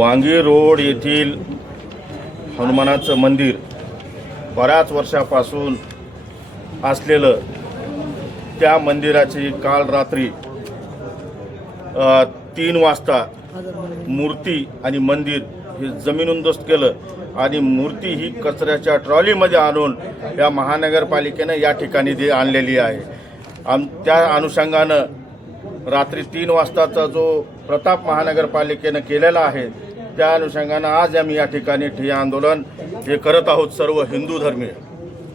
वांगी रोड येथील हनुमानाचं मंदिर बऱ्याच वर्षापासून असलेलं त्या मंदिराची काल रात्री 3 वाजता मूर्ती आणि मंदिर हे जमीनउद्ध्वस्त केलं आणि मूर्ती ही कचऱ्याच्या ट्रॉलीमध्ये आणून या महानगरपालिकेनं या ठिकाणी आणलेली आहे. त्या अनुषंगानं रात्री 3 वाजताचा जो प्रताप महानगरपालिकेनं केलेला आहे त्या अनुषंगानं आज आम्ही या ठिकाणी ठिय्या आंदोलन हे करत आहोत. सर्व हिंदू धर्मीय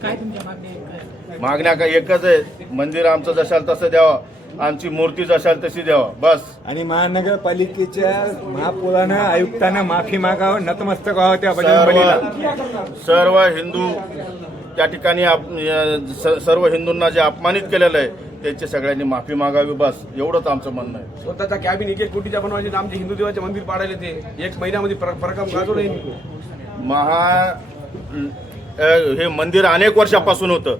काय तुमच्या मागण्या मागण्या काय एकच आहे, मंदिर आमचं जशाल तसं द्यावं, आमची मूर्ती जशाल तशी द्यावं बस. आणि महानगरपालिकेच्या महापौरानं आयुक्तांना माफी मागावं, नतमस्तक व्हावं त्या बजरंगबलीला. सर्व हिंदू त्या ठिकाणी सर्व हिंदूंना जे अपमानित केलेलं आहे त्यांची सगळ्यांनी माफी मागावी बस, एवढंच आमचं म्हणणं आहे. स्वतःचा कॅबिन 1 कोटीच्या बनवायचे आमचे हिंदू देवाचे मंदिर पाडायला ते 1 महिन्यामध्ये फरकाम गाजवलं. हे मंदिर अनेक वर्षापासून होतं,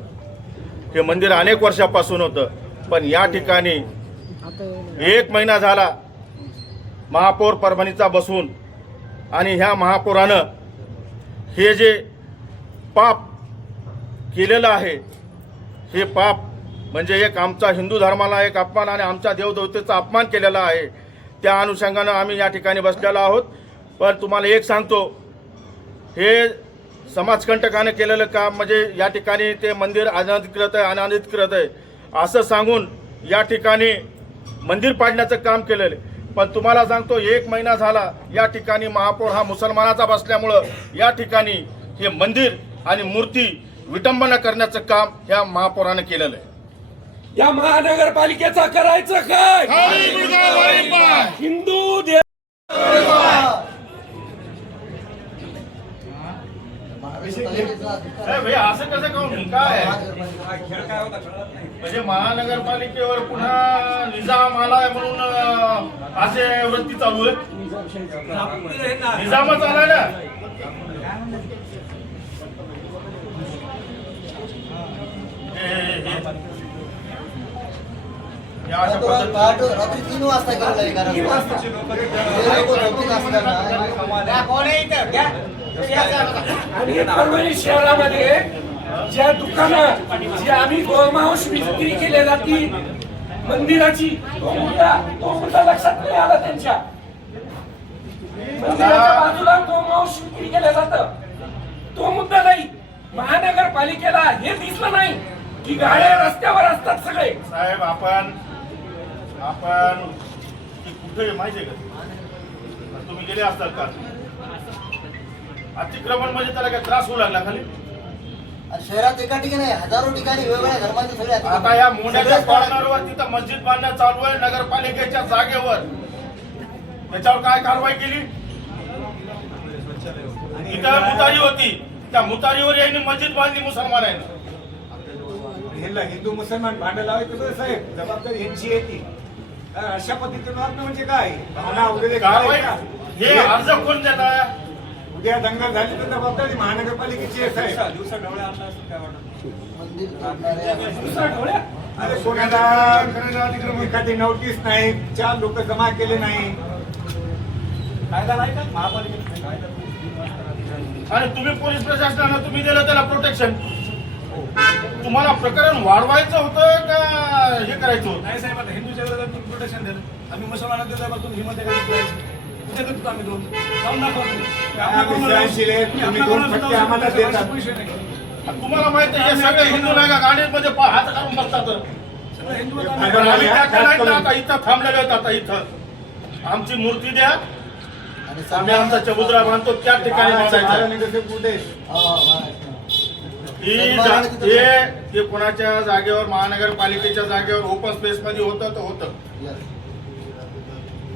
हे मंदिर अनेक वर्षापासून होतं, पण या ठिकाणी 1 महिना झाला महापौर परभणीचा बसून आणि ह्या महापौरानं हे जे पाप केलेलं आहे हे पाप म्हणजे एक आमचा हिंदू धर्माला एक अपमान आणि आमच्या देवदेवतेचा अपमान केलेला आहे. त्या अनुषंगानं आम्ही या ठिकाणी बसलेलो आहोत. पण तुम्हाला एक सांगतो, हे समाजकंटकाने केलेलं काम म्हणजे या ठिकाणी ते मंदिर अनधिकृत आहे अनधिकृत आहे असं सांगून या ठिकाणी मंदिर पाडण्याचं काम केलेलं आहे. पण तुम्हाला सांगतो 1 महिना झाला या ठिकाणी महापौर हा मुसलमानाचा बसल्यामुळं या ठिकाणी हे मंदिर आणि मूर्ती विटंबना करण्याचं काम ह्या महापौरानं केलेलं आहे. या महानगरपालिकेचा करायचं काय? हिंदू देव असं कसं कहून काय म्हणजे महानगरपालिकेवर पुन्हा निजाम आलाय म्हणून असे वृत्ती चालू आहे. निजामच आलाय ना. रात्री 3 वाजता आणि परभणी शहरामध्ये ज्या दुकानं जी आम्ही गोमांस विक्री केली जाती मंदिराची तो मुद्दा लक्षात नाही आला त्यांच्या. मंदिराच्या बाजूला गोमांस विक्री केलं जातं तो मुद्दा नाही. महानगरपालिकेला हे दिसलं नाही की गाड्या रस्त्यावर असतात सगळे. साहेब आपण कुठे माहिती आहे का, तुम्ही गेले असतात का अतिक्रमण म्हणजे त्याला काय त्रास होऊ लागला खाली. शहरात एका ठिकाणी हजारो ठिकाणी वेगवेगळ्या धर्माचे सगळे आता या मोंढ्याच्या कॉर्नरवर तिथं मस्जिद बांधणं चालू आहे नगरपालिकेच्या जागेवर. त्याच्यावर काय कारवाई केली? इथं मुतारी होती, त्या मुतारीवर यांनी मस्जिद बांधली मुसलमानांनी. हिंदू मुसलमान भांडण लावायचं बरं साहेब, जबाबदारी यांची येते. अशा पद्धतीनं वागणं म्हणजे काय? भावना वगैरे कारवाई हे अर्ज कोण देत? उद्या दंगल झाली तर जबाबदारी महानगरपालिकेची आहे साहेब. अरे कोणाला एखादी नोटीस नाही, 4 लोक जमा केले नाही, कायदा नाही का महापालिकेत? आणि तुम्ही पोलीस प्रशासनानं तुम्ही दिलं त्याला प्रोटेक्शन. तुम्हाला प्रकरण वाढवायचं होतं का हे करायचं होतं? नाही साहेब, आता हिंदूच्या विरोधात तुम्ही प्रोटेक्शन दिलं, आम्ही मुसलमानांच्या विरोधात तुम्ही हिंमत कुठे देतो आम्ही दोन जाऊन तुम्हाला माहिती आहे हे सगळे हिंदू नाही का गाडीमध्ये हात काढून बसतात. इथं थांबलेले आहेत. आता इथं आमची मूर्ती द्या, आम्ही आमचा चबुतरा बांधतो त्या ठिकाणी हे कोणाच्या जागेवर महानगरपालिकेच्या जागेवर ओपन स्पेस मध्ये होतं तर होतं,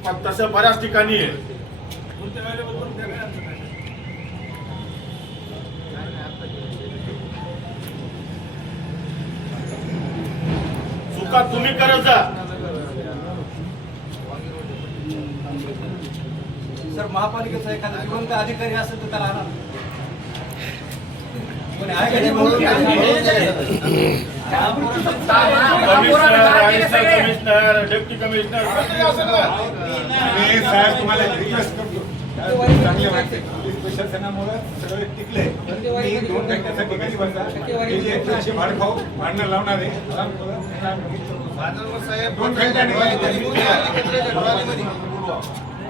पण तसं बऱ्याच ठिकाणी आहे. चुका तुम्ही करत जा. सर महापालिकेचा एखादा जिवंत अधिकारी असेल तर त्याला आणा. कमिशनर, डेप्टी कमिशनर साहेब तुम्हाला रिक्वेस्ट करतो, चांगले वाटते पोलीस प्रशासनामुळे सगळे टिकले मी 2 घंट्याच्या ठिकाणी बसा हे जे पैसे भाडखाऊ भांडणं लावणारे साहेब 2 घंट्याने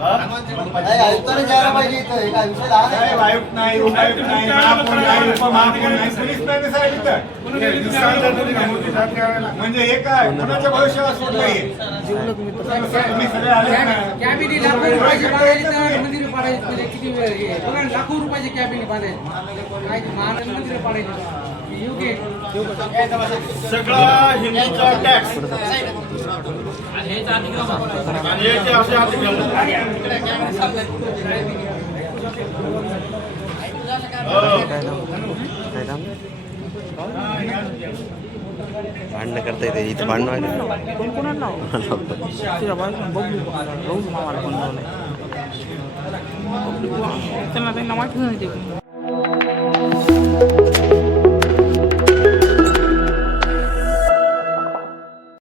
नाही, आयुक्तांनी द्यायला पाहिजे इथं. हे काय विषय लहान आहे साहेब का? आयुक्त नाही उपायुक्त नाही महापौर नाही उपमहापौर नाही पोलीस नाही साहेब इथं म्हणजे हे काय कोणाच्या भविष्याला सोडलं हे तुम्ही सगळे आले ना. कॅबिनी लाखो रुपयाची बांधायची तर मंदिर पाडायची म्हणजे किती वेळ हे बघा ना, लाखो रुपयाची कॅबिनी बांधायची काय ते महाराज मंदिर पाडायची योग्य सगळा हिंदूचा टॅक्स आणि हे जे असे अतिक्रमण भांडणं करता येते इथं भांडणं व्हायला कोण कोणाला नाव तुझ्या बाजूला बघू मामाला कोण नाव नाही त्यांना माहिती नाही ते